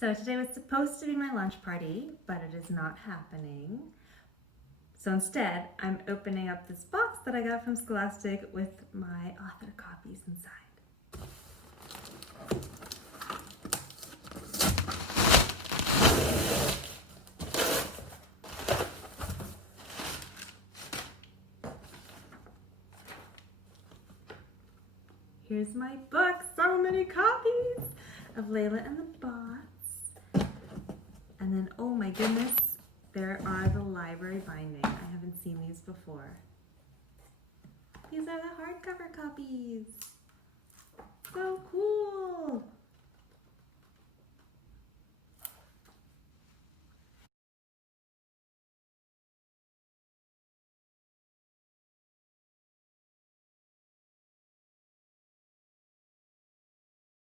So today was supposed to be my lunch party, but it is not happening. So instead, I'm opening up this box that I got from Scholastic with my author copies inside. Here's my book, so many copies of Layla and the Bots. And then, oh my goodness, there are the library binding. I haven't seen these before. These are the hardcover copies.